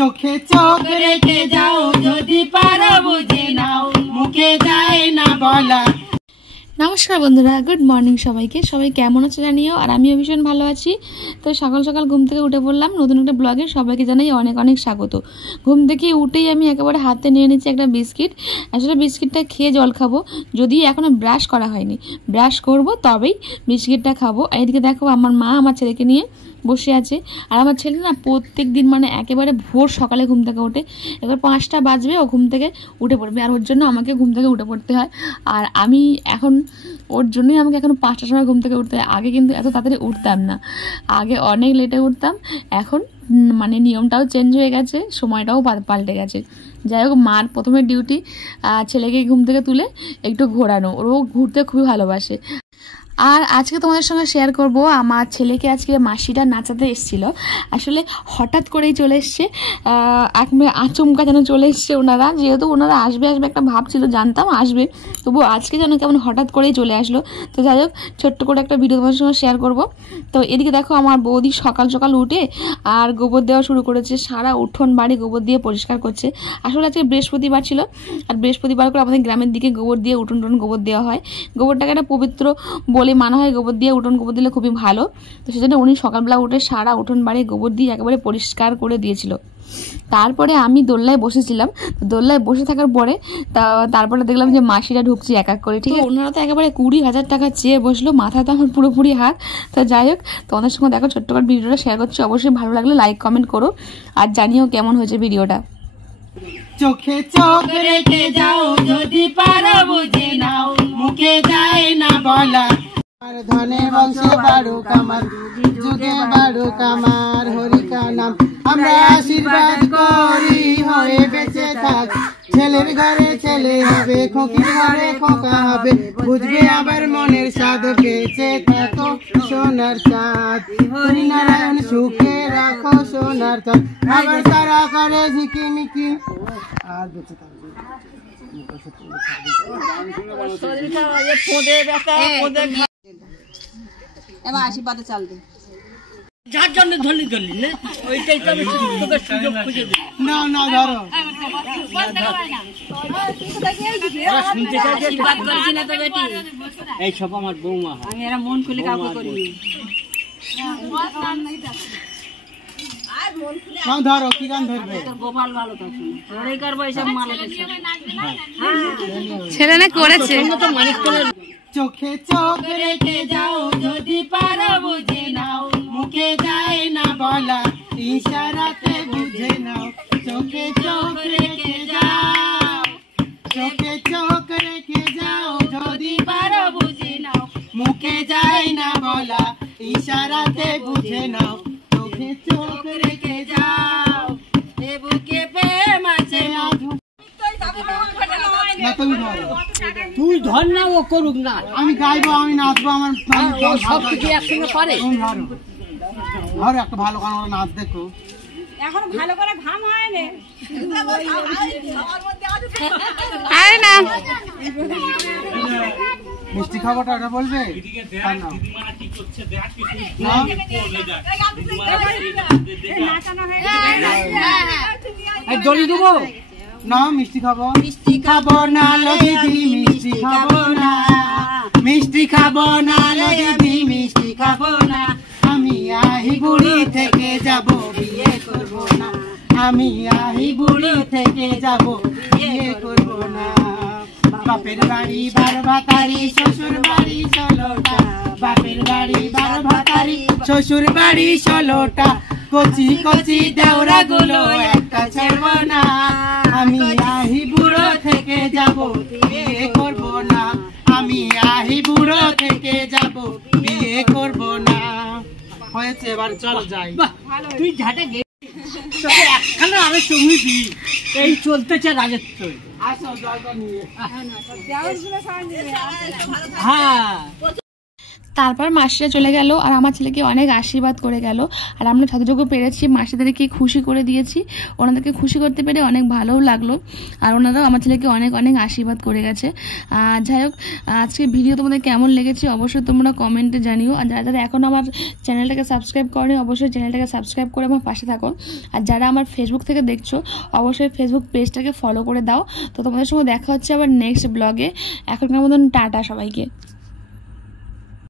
চোখে চোখ রেখে যাও যদি পারো বুঝে নাও মুখে যায় না বলা। নমস্কার বন্ধুরা, গুড মর্নিং সবাইকে। সবাই কেমন আছে জানিও, আর আমিও ভীষণ ভালো আছি। তো সকাল সকাল ঘুম থেকে উঠে পড়লাম নতুন একটা ব্লগে। সবাইকে জানাই অনেক অনেক স্বাগত। ঘুম থেকে উঠেই আমি একেবারে হাতে নিয়ে নিচ্ছি একটা বিস্কিট। আসলে বিস্কিটটা খেয়ে জল খাবো, যদিও এখনও ব্রাশ করা হয়নি। ব্রাশ করব তবেই বিস্কিটটা খাবো। আর এদিকে দেখো আমার মা আমার ছেলেকে নিয়ে বসে আছে। আর আমার ছেলে না প্রত্যেক দিন মানে একেবারে ভোর সকালে ঘুম থেকে ওঠে। এবার 5টা বাজবে ও ঘুম থেকে উঠে পড়বে, আর ওর জন্য আমাকে ঘুম থেকে উঠে পড়তে হয়। আর আমি এখন ওর জন্যই আমাকে এখন 5টার সময় ঘুম থেকে উঠতে হয়। আগে কিন্তু এত তাড়াতাড়ি উঠতাম না, আগে অনেক লেটে উঠতাম। এখন মানে নিয়মটাও চেঞ্জ হয়ে গেছে, সময়টাও পাল্টে গেছে। যাই হোক, মার প্রথমে ডিউটি ছেলেকে ঘুম থেকে তুলে একটু ঘোরানো। ওরও ঘুরতে খুবই ভালোবাসে। আর আজকে তোমাদের সঙ্গে শেয়ার করব, আমার ছেলেকে আজকে মাসিরা নাচাতে এসেছিলো। আসলে হঠাৎ করেই চলে এসছে, আচমকা যেন চলে এসছে ওনারা। যেহেতু ওনারা আসবে একটা ভাবছিল, জানতাম আসবে, তবু আজকে যেন কেমন হঠাৎ করেই চলে আসলো। তো যাই হোক, ছোট্ট করে একটা ভিডিও তোমাদের সঙ্গে শেয়ার করব। তো এদিকে দেখো আমার বৌদি সকাল সকাল উঠে আর গোবর দেওয়া শুরু করেছে। সারা উঠোন বাড়ি গোবর দিয়ে পরিষ্কার করছে। আসলে আজকে বৃহস্পতিবার ছিল, আর বৃহস্পতিবার করে আমাদের গ্রামের দিকে গোবর দিয়ে উঠোন গোবর দেওয়া হয়। গোবরটাকে একটা পবিত্র বলে মানা হয়, গোবর দিয়ে উঠোন গোবর দিলে খুবই ভালো। তো সেজন্য উনি সকালবেলা উঠে সারা উঠোন বাড়ি গোবর দিয়ে একেবারে পরিষ্কার করে দিয়েছিল। তারপরে আমি দোল্লায় বসেছিলাম। দোল্লায় বসে থাকার পরে তারপরে দেখলাম যে মাসিরা ঢুকছে এক এক করে। ঠিক আছে, ওনারা তো একেবারে 20,000 টাকা চেয়ে বসলো, মাথায় তো আমার পুরোপুরি হাত। তো যাই হোক, তোমাদের সঙ্গে দেখো ছোট্ট করে ভিডিওটা শেয়ার করছি। অবশ্যই ভালো লাগলে লাইক কমেন্ট করো, আর জানিও কেমন হয়েছে ভিডিওটা। চোখে চোখ রেখে যাও যদি পারো বুঝে নাও মুখে যায় না বলা। ধনে বংশে বাড়ুক আমার, যুগে বাড়ুক আমার হরিকা নাম। আমরা আশীর্বাদ করি হয়ে বেঁচে থাক। ছেলের ঘরে ছেলে হবে, খোকির ঘরে খোকা হবে, বুঝবে আবার মনের স্বাদ। বেঁচে থাকো সোনার চাঁদ, হরিনারায়ণ সুখে রাখো সোনার চাঁদ। আবার তারা করে ঝিকিমিকি আর বেঁচে থাকবে। এবার আশীর্বাদে চাল দে, যার জন্য ধরলি না, ওইটাই তো আমি তোকে সুযোগ খুঁজে দিই। না না ধরো, শুনতে চাই আশীর্বাদ করেছি না তো বেটি। এই সব আমার বৌমা, আমি এরা মন খুলে কাউকে করিনি। ধরো, কি গান ধরবে? গোপাল ভালো থাকছে, ওরাই করবো এইসব মালিকের ছেলে না করেছে। চোখে চোখ রেখে যাও যদি পারো বুঝে নাও মুখে যায় না বলা। ইশারাতে বুঝে নাও, চোখে চোখ রেখে যাও, চোখে চোখ রেখে যাও যদি পারো বুঝে নাও মুখে যায় না বলা। ইশারাতে বুঝে নাও, চোখে চোখ রেখে যাও। এ বুকে প্রেম আছে না, তুমি ধরো। তুই ধর না, ও করুক না। আমি গাইবো, আমি নাচবো, আমার সব কিছু একসঙ্গে পারে। ধরো একটা ভালো গান, নাচ দেখো। এখন ভালো করে ঘাম হয় না। আরে না, মিষ্টি খাবারটা ওটা বলবে দড়ি দেবো না, মিষ্টি খাবো। মিষ্টি খাবো না লো দিদি, মিষ্টি খাবো না, মিষ্টি খাবো না লো দিদি, মিষ্টি খাবো না। আমি আহি বুড়ি থেকে যাব, বিয়ে করবো না। আমি আহি বুড়ি থেকে যাব, বিয়ে করবো না। বাপের বাড়ি 12 ভাতারি, শ্বশুর বাড়ি 16টা। বাপের বাড়ি 12 ভাতারি, শ্বশুর বাড়ি 16টা। কচি কচি দেওরা গুলো একটা ছেড়বো না। আমি আহি বুড়ো থেকে যাব, বিয়ে করবো না। আমি আহি বুড়ো থেকে যাব, বিয়ে করবো না। হয়েছে, এবার চলো যাই। তুই ঝাঁটে তোকে একখানে আমি তুমি দিই। এই চলতেছে রাজত্ব। আসো জলটা নিয়ে। হ্যাঁ, তারপর মাসিরা চলে গেল আর আমার ছেলেকে অনেক আশীর্বাদ করে গেল। আর আমরা যতটুকু পেরেছি মাসিদেরকে খুশি করে দিয়েছি, ওনাদেরকে খুশি করতে পেরে অনেক ভালোও লাগলো। আর ওনারাও আমার ছেলেকে অনেক অনেক আশীর্বাদ করে গেছে। যাই হোক, আজকে ভিডিও তোমাদের কেমন লেগেছে অবশ্যই তোমরা কমেন্টে জানিও। আর যারা যারা এখনও আমার চ্যানেলটাকে সাবস্ক্রাইব করনি অবশ্যই চ্যানেলটাকে সাবস্ক্রাইব করে আমার পাশে থাকো। আর যারা আমার ফেসবুক থেকে দেখছো অবশ্যই ফেসবুক পেজটাকে ফলো করে দাও। তো তোমাদের সঙ্গে দেখা হচ্ছে আবার নেক্সট ব্লগে। এখনকার মতন টাটা সবাইকে।